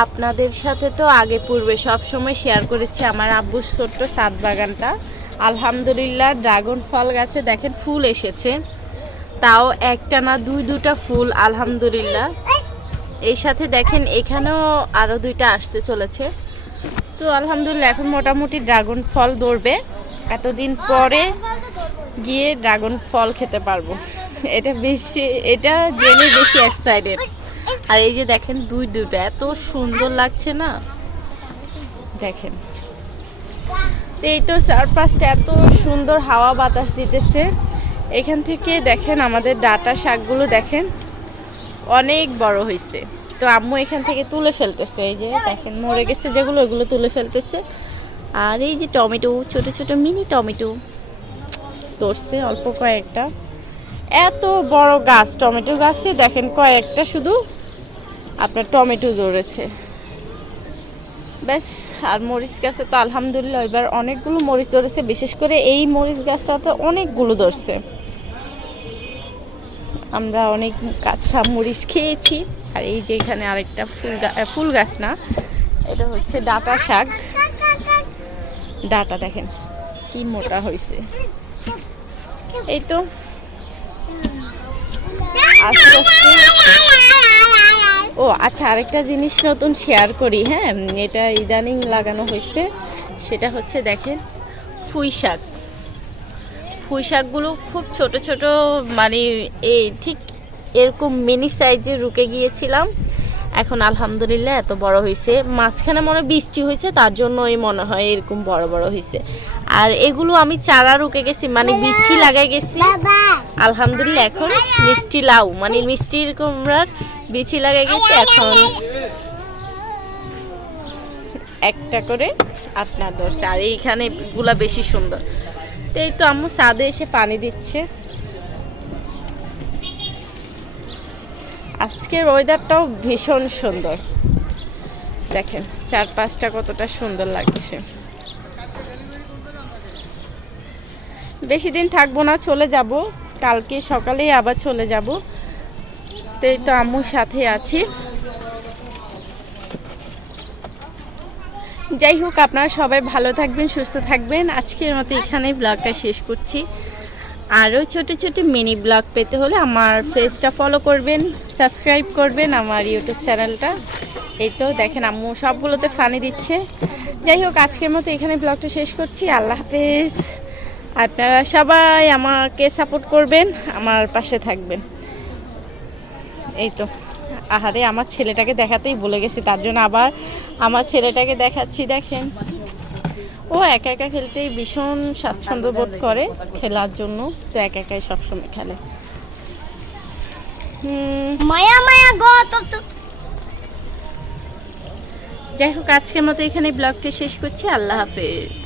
আপনাদের সাথে তো আগে পূর্বে সব সময় শেয়ার করেছি আমার আব্বুর ছোট্ট সাত বাগানটা। আলহামদুলিল্লাহ ড্রাগন ফল গাছে দেখেন ফুল এসেছে। তাও একটা না দুই দুটা ফুল, আলহামদুলিল্লাহ। এই সাথে দেখেন এখানেও আরও দুইটা আসতে চলেছে। তো আলহামদুলিল্লাহ, এখন মোটামুটি ড্রাগন ফল ধরবে। এতদিন পরে গিয়ে ড্রাগন ফল খেতে পারব। এটা বেশি, এটা জেনে বেশি এক্সাইটেড আর এই যে দেখেন দুই দুটো এত সুন্দর লাগছে না? দেখেন। এই তো চারপাশটা এত সুন্দর হাওয়া বাতাস দিতেছে। এখান থেকে দেখেন আমাদের ডাটা শাকগুলো দেখেন, অনেক বড় হয়েছে তো আম্মু এখান থেকে তুলে ফেলতেছে, এই যে দেখেন মরে গেছে যেগুলো ওগুলো তুলে ফেলতেছে। আর এই যে টমেটো, ছোট ছোট মিনি টমেটো ধরছে অল্প কয়েকটা। এত বড় গাছ, টমেটো গাছে দেখেন কয়েকটা শুধু আপনার টমেটো ধরেছে। ব্যাস, আর মরিচ গাছে তো আলহামদুলিল্লাহ এবার অনেকগুলো মরিচ ধরেছে, বিশেষ করে এই মরিচ গাছটাতে অনেকগুলো ধরছে। আমরা অনেক কাঁচা মরিচ খেয়েছি, আর এই যে এখানে আরেকটা ফুল ফুল গাছ না, এটা হচ্ছে ডাটা শাক। ডাটা দেখেন, কি মোটা হয়েছে। এই তো। আস্তে আস্তে ও আচ্ছা আরেকটা জিনিস নতুন শেয়ার করি হ্যাঁ? এটা ইদানিং লাগানো হয়েছে সেটা হচ্ছে দেখেন পুঁই শাক। পুঁই শাকগুলো খুব ছোট ছোট মানে এই ঠিক এরকম মিনি সাইজে রুকে গিয়েছিলাম। এখন আলহামদুলিল্লাহ এত বড় হয়েছে। মাঝখানে মনে হয় বৃষ্টি হয়েছে তার জন্যই মনে হয় এরকম বড় বড় হয়েছে। আর এগুলো আমি চারা রুকে গেছি মানে বিচি লাগাই গেছি। আলহামদুলিল্লাহ এখন মিষ্টি লাউ মানে মিষ্টির কুমড়ার বিচি লাগাই গেছে এখন একটা করে আপনার ধরছে আর এইখানে গুলা বেশি সুন্দর। তো এই তো আম্মু সাদে এসে পানি দিচ্ছে। আজকের ওয়েদারটাও ভীষণ সুন্দর। দেখেন চারপাশটা কতটা সুন্দর লাগছে। বেশি দিন থাকব না চলে যাব। কালকে সকালেই আবার চলে যাব। এই তো আম্মুর সাথে আছি। যাই হোক, আপনারা সবাই ভালো থাকবেন, সুস্থ থাকবেন। আজকের মতো এখানেই ব্লগটা শেষ করছি। আরও ছোট ছোট মিনি ব্লগ পেতে হলে আমার পেজটা ফলো করবেন সাবস্ক্রাইব করবেন আমার ইউটিউব চ্যানেলটা এই তো দেখেন, আম্মু সবগুলোতে ফানি দিচ্ছে। যাই হোক, আজকের মতো এখানে ব্লগটা শেষ করছি। আল্লাহ হাফেজ। আপনারা সবাই আমাকে সাপোর্ট করবেন, আমার পাশে থাকবেন। এই তো আহারে আমার ছেলেটাকে দেখাতেই বলে গেছি তার জন্য আবার আমার ছেলেটাকে দেখাচ্ছি দেখেন। ও একা একা খেলতেই ভীষণ স্বাচ্ছন্দ্য বোধ করে খেলার জন্য তো একা একাই সবসময় খেলে। মায়া মায়া গো তোর তো যাই হোক আজকের মতো এখানে ব্লগটি শেষ করছি আল্লাহ হাফেজ।